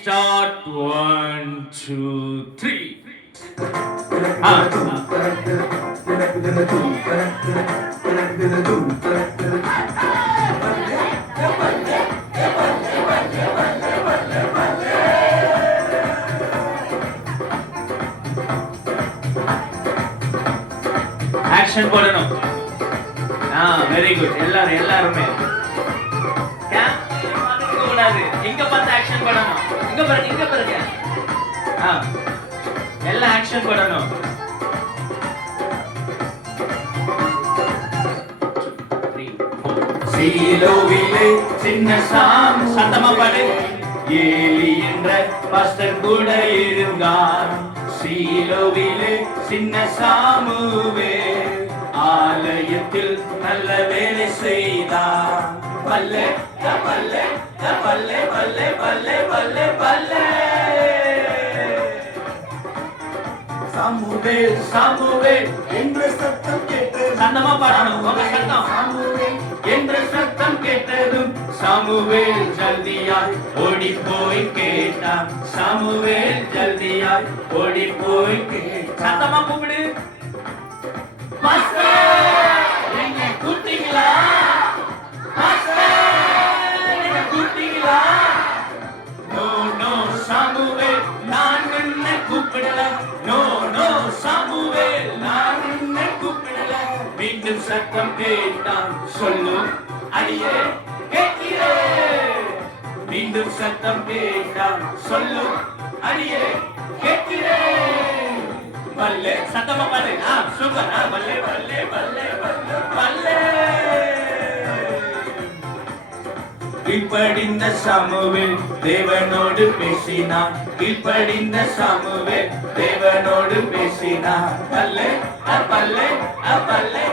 start. 1, 2, 3. Action போடணும். Very good. எல்லாருமே கூடாது. எங்க பார்த்து ஆக்ஷன் போடணும். இங்க பாருங்க. எல்லாம் ஆக்ஷன் போடணும். சீலோவிலே சின்ன சாம் சத்தமா பாடு. ஏலி என்ற பாஸ்டர் கூட இருந்தார். சீலோவிலே சின்ன சாமுவே ஆலயத்தில் நல்ல வேலை செய்தார். பல்லே பல்லே பல்லே பல்லே பல்லே பல்லே பல்லே. சாமுவேல் சாமுவேல் என்ற சத்தம் கேட்டது. சத்தமா பாடணும். உங்க சத்தம். சாமுவேல் என்ற சத்தம் கேட்டதும் சாமுவேல் ஜல்தியாய் ஓடி போய் கேட்டான். சாமுவேல் ஜல்தியாய் ஓடி போய் கேட்டான். சத்தமா கூப்பிடு. என்ன கூப்பிட்டீங்களா? நோ நோ சாமுவேல் நான் உன்னை கூப்பிடல. நோ நோ சாமுவேல் நான் உன்னை கூப்பிடல. மீண்டும் சத்தம் கேட்டான். சொல்லு அடியே கேட்கிறேன். மீண்டும் சத்தம் கேட்டான். சொல்லு அடியே கேட்கிறேன். பல்லே சத்தமா பாடு. சூப்பர். பல்லே பல்லே பல்லே பல்லே பல்லே. கீழ்ப்படிந்த சாமுவேல் தேவனோடு பேசினான். கீழ்ப்படிந்த சாமுவேல் தேவனோடு பேசினான். பல்லே பல்லே பல்லே